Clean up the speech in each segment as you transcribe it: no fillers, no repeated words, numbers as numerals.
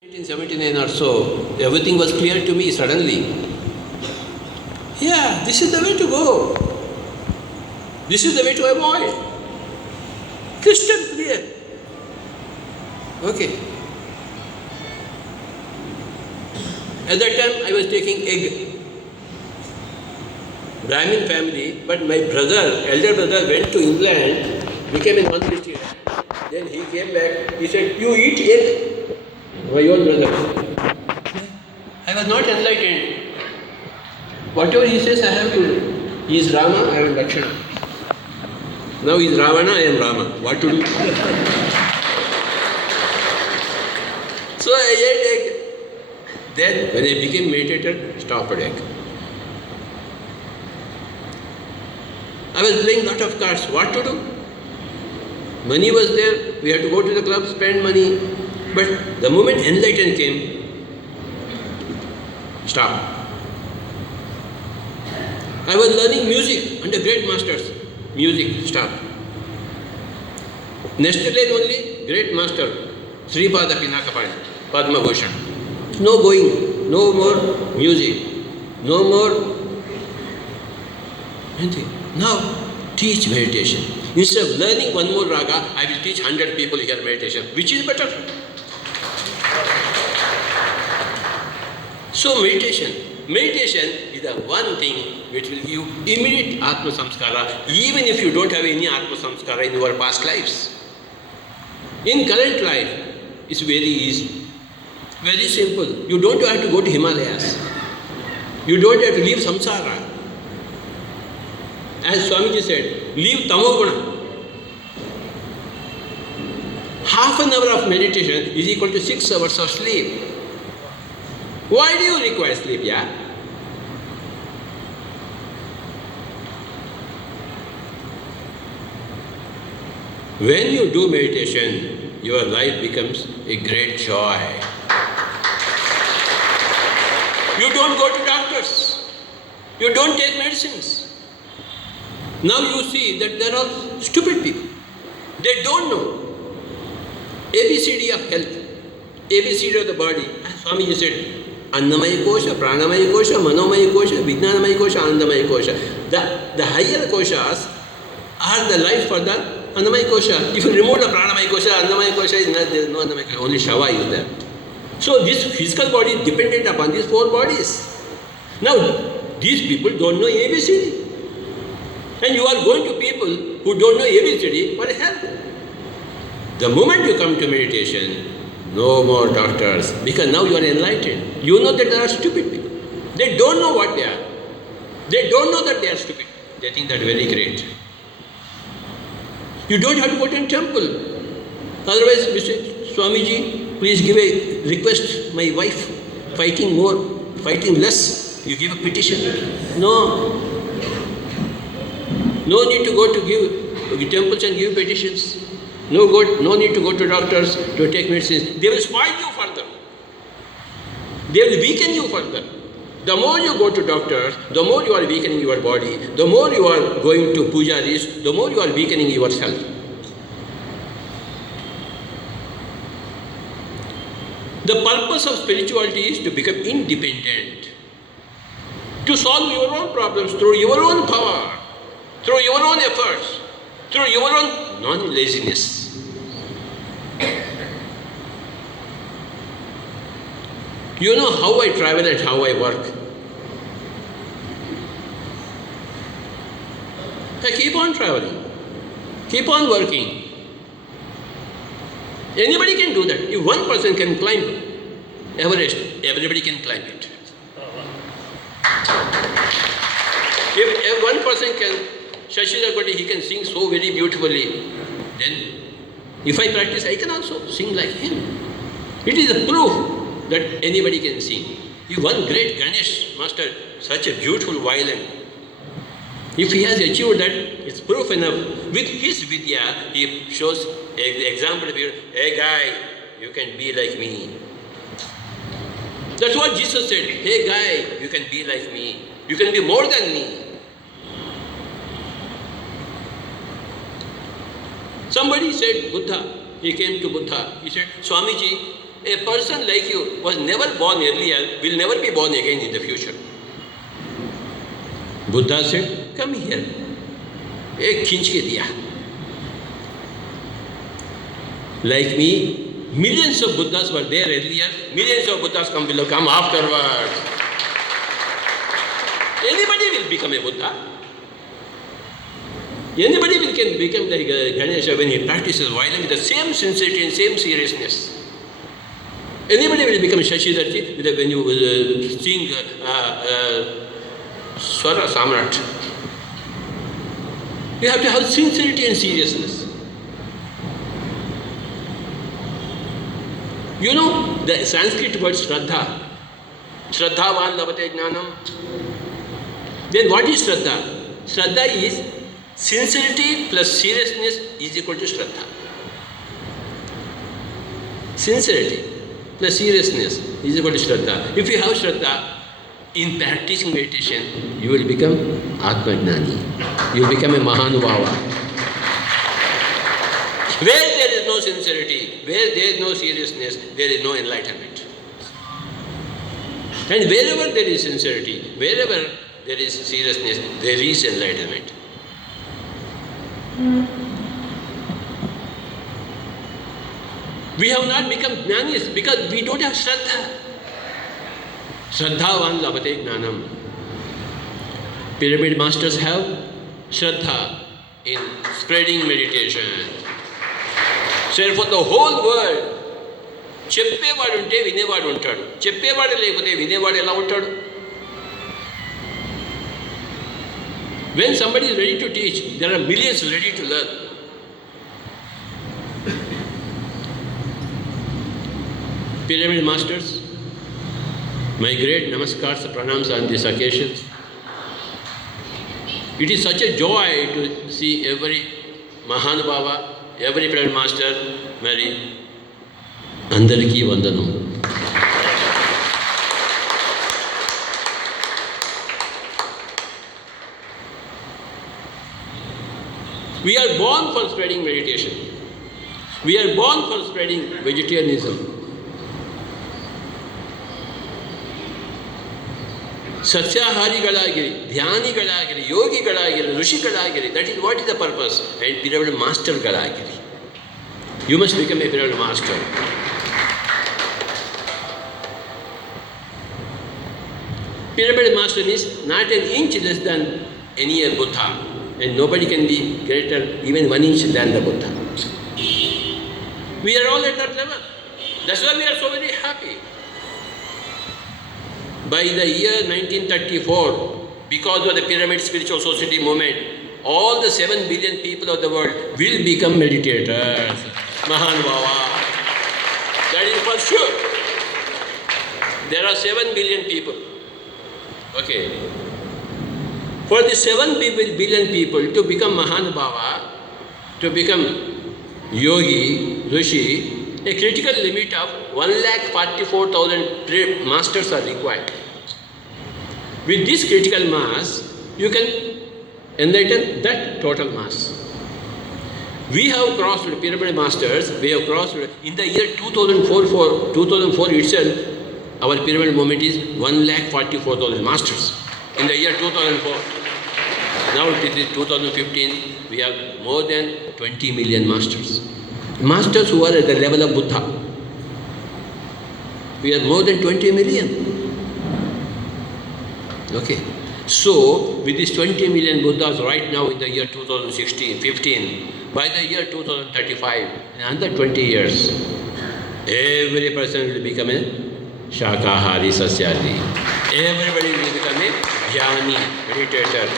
1979 or so, everything was clear to me suddenly. Yeah, this is the way to go. This is the way to avoid. Crystal clear. Okay. At that time, I was taking egg. Brahmin family, but my brother, elder brother, went to England, became a non-Christian. Then he came back, he said, "You eat egg." My own brother. I was not enlightened. Whatever he says, I have to do. He is Rama, I am Lakshmana. Now he is Ravana, I am Rama. What to do? So I ate egg. Then when I became meditator, stopped egg. I was playing lot of cards. What to do? Money was there. We had to go to the club, spend money. But the moment enlightenment came, stop. I was learning music under great masters. Music, stop. Next lane only, great master, Sripada Pinakapani, Padma Bhushan. No going, no more music, no more anything. Now, teach meditation. Instead of learning one more raga, I will teach 100 people here meditation. Which is better? So meditation is the one thing which will give you immediate Atma Samskara, even if you don't have any Atma Samskara in your past lives. In current life, it's very easy, very simple. You don't have to go to Himalayas. You don't have to leave samsara. As Swamiji said, leave tamoguna. Half an hour of meditation is equal to 6 hours of sleep. Why do you require sleep, yeah? When you do meditation, your life becomes a great joy. You don't go to doctors. You don't take medicines. Now you see that there are stupid people. They don't know ABCD of health, ABCD of the body. Swamiji said, Annamaya kosha, pranamaya kosha, manomaya kosha, vijnanamaya kosha, anandamaya kosha. The higher koshas are the life for the annamaya kosha. If you remove the pranamaya kosha, annamaya kosha is not there, no annamaya kosha, only shava is there. So this physical body is dependent upon these 4 bodies. Now, these people don't know ABCD. And you are going to people who don't know ABCD for help. The moment you come to meditation, no more doctors, because now you are enlightened. You know that there are stupid people. They don't know what they are. They don't know that they are stupid. They think that very great. You don't have to go to a temple. Otherwise, Mr. Swamiji, please give a request. My wife fighting more, fighting less. You give a petition. No. No need to go to give temples and give petitions. No need to go to doctors to take medicines. They will spoil you further. They will weaken you further. The more you go to doctors, the more you are weakening your body. The more you are going to pujaris, the more you are weakening yourself. The purpose of spirituality is to become independent, to solve your own problems through your own power, through your own efforts, through your own non-laziness. You know how I travel and how I work. I keep on traveling, keep on working. Anybody can do that. If one person can climb Everest, everybody can climb it. If one person can, Shashi Raghuti, he can sing so very beautifully, then if I practice, I can also sing like him. It is a proof that anybody can sing. If one great Ganesh master, such a beautiful violin, if he has achieved that, it's proof enough. With his vidya, he shows an example of you, hey guy, you can be like me. That's what Jesus said, hey guy, you can be like me. You can be more than me. Somebody said Buddha, he came to Buddha, he said, Swamiji, a person like you was never born earlier, will never be born again in the future. Buddha said, come here. Ek khinch ke diya. Like me, millions of Buddhas were there earlier, millions of Buddhas will come afterwards. Anybody will become a Buddha. Anybody can become like Ganesha when he practices violin with the same sincerity and same seriousness. Anybody will become Shashidarji when you sing Swara Samrat. You have to have sincerity and seriousness. You know the Sanskrit word Shraddha. Shraddhavan labate jnanam. Then what is Shraddha? Shraddha is sincerity plus seriousness is equal to Shraddha. Sincerity plus seriousness is equal to Shraddha. If you have Shraddha, in practicing meditation, you will become Atmajnani. You will become a Mahanubhava. Where there is no sincerity, where there is no seriousness, there is no enlightenment. And wherever there is sincerity, wherever there is seriousness, there is enlightenment. We have not become jnanis because we don't have Shraddha. Shraddhavan labate jnanam. Pyramid masters have Shraddha in spreading meditation. So for the whole world, చెప్పేవాడు ఉంటే వినేవాడు ఉంటాడు. చెప్పేవాడు లేకపోతే వినేవాడు ఎలా ఉంటాడు? When somebody is ready to teach, there are millions ready to learn. Pyramid masters, my great namaskars, pranams on these occasions. It is such a joy to see every Mahanubhava, every pyramid master, Mary. Andariki Vandanam. We are born for spreading meditation. We are born for spreading vegetarianism. Satyaharigalagiri, Dhyanigalagiri, Yogigalagiri, Rishigalagiri, that is what is the purpose. And Pyramid Master Galagiri. You must become a Pyramid Master. Pyramid Master is not an inch less than any other Buddha, and nobody can be greater even 1 inch than the Buddha. We are all at that level. That's why we are so very happy. By the year 1934, because of the Pyramid Spiritual Society movement, all the 7 billion people of the world will become meditators. Mahanubhava. That is for sure. There are 7 billion people. Okay. For the 7 billion people to become Mahanubhava, to become Yogi, Rishi, a critical limit of 1,44,000 masters are required. With this critical mass, you can enlighten that total mass. We have crossed Pyramid Masters, we have crossed in the year 2004 itself, our Pyramid movement is 1,44,000 masters. In the year 2004. Now it is 2015, we have more than 20 million masters. Masters who are at the level of Buddha. We have more than 20 million. Okay. So, with these 20 million Buddhas right now in the year 2015, by the year 2035, in another 20 years, every person will become a Shakahari Sasyari. Everybody will become a Jnani, meditator.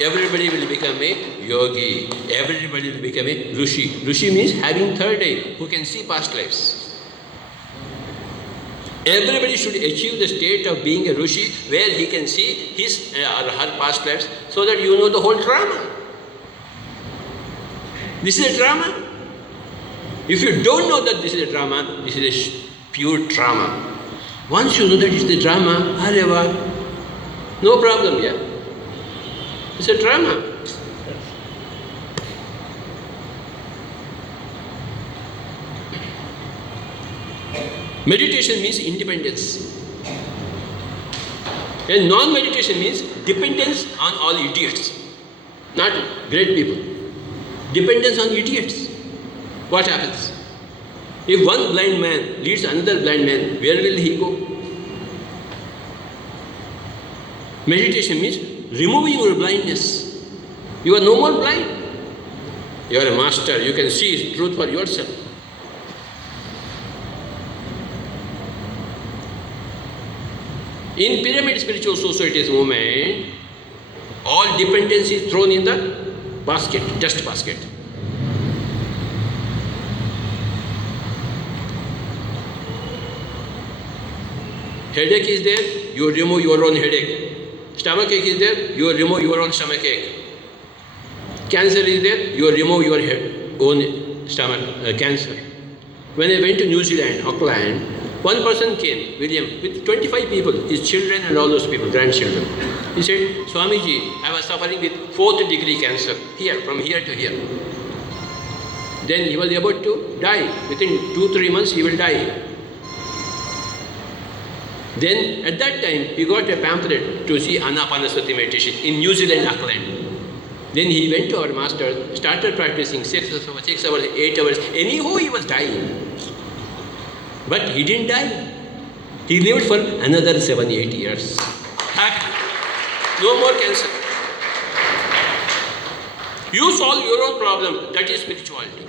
Everybody will become a Yogi. Everybody will become a Rishi. Rishi means having third eye, who can see past lives. Everybody should achieve the state of being a Rishi where he can see his or her past lives so that you know the whole drama. This is a drama. If you don't know that this is a drama, this is a pure drama. Once you know that it's the drama, areva, no problem, yeah. It's a drama. Meditation means independence. And non-meditation means dependence on all idiots, not great people. Dependence on idiots. What happens? If one blind man leads another blind man, where will he go? Meditation means removing your blindness. You are no more blind. You are a master. You can see truth for yourself. In pyramid spiritual societies movement, all dependence is thrown in the basket, dust basket. Headache is there, you remove your own headache. Stomach ache is there, you remove your own stomach ache. Cancer is there, you remove your own stomach cancer. When I went to New Zealand, Auckland, one person came, William, with 25 people, his children and all those people, grandchildren. He said, Swamiji, I was suffering with 4th degree cancer, here, from here to here. Then he was about to die. Within 2-3 months, he will die. Then, at that time, he got a pamphlet to see Anapanasati meditation in New Zealand, Auckland. Then he went to our master, started practicing 6 hours, 8 hours. Anyhow, he was dying. But he didn't die. He lived for another 7-8 years. Happy. No more cancer. You solve your own problem, that is spirituality.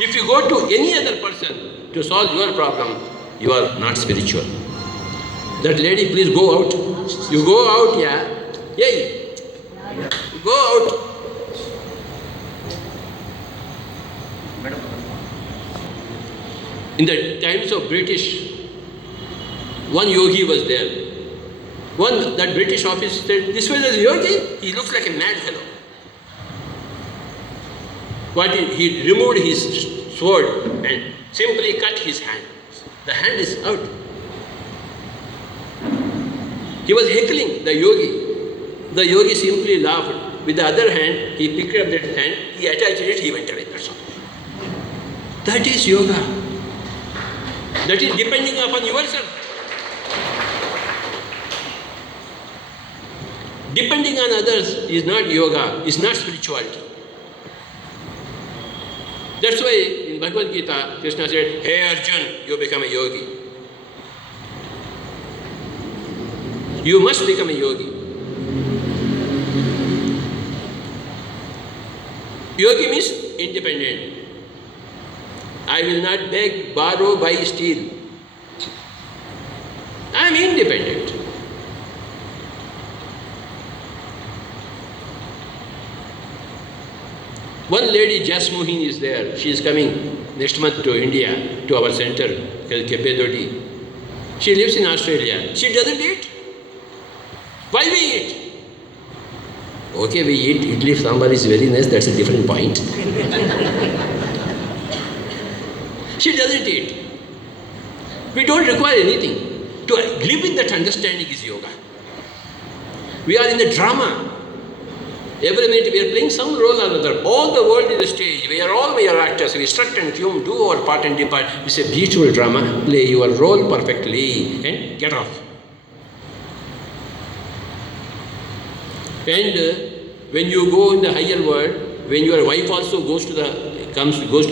If you go to any other person to solve your problem, you are not spiritual. That lady, please go out. You go out, yeah. Yay. Go out. In the times of British, one yogi was there. That British officer said, this fellow is a yogi? He looks like a mad fellow. He removed his sword and simply cut his hand. The hand is out. He was heckling the yogi. The yogi simply laughed. With the other hand, he picked up that hand, he attached it, he went away. That's all. That is yoga. That is depending upon yourself. Depending on others is not yoga, is not spirituality. That's why in Bhagavad Gita, Krishna said, hey Arjun, you become a yogi. You must become a yogi. Yogi means independent. I will not beg, borrow, buy, steal. I am independent. One lady, Jasmohin, is there. She is coming next month to India, to our center, Kebedodi. She lives in Australia. She doesn't eat. Why we eat? Okay, we eat idli sambar is very nice, that's a different point. She doesn't eat. We don't require anything. To live with that understanding is yoga. We are in a drama. Every minute we are playing some role or other. All the world is a stage. We are actors. We strut and fume, do our part and depart. It's a beautiful drama. Play your role perfectly and get off. And when you go in the higher world, when your wife also goes to the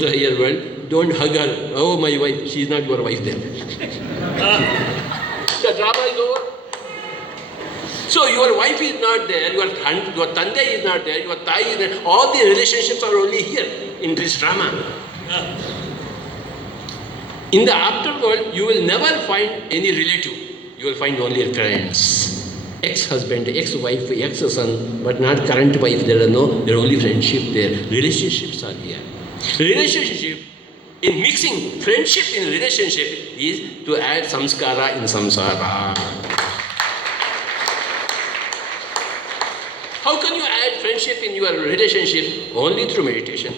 higher world, don't hug her. Oh, my wife, she is not your wife then. The drama is over. So your wife is not there, your tande is not there, your thai is there. All the relationships are only here in this drama. In the afterworld, you will never find any relative. You will find only friends. Ex-husband, ex-wife, ex-son, but not current wife. There are only friendship there. Relationships are here. Relationship, in mixing friendship in relationship, is to add samskara in samsara. How can you add friendship in your relationship? Only through meditation.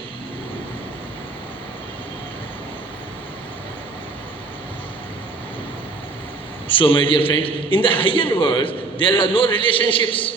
So, my dear friends, in the higher world, there are no relationships.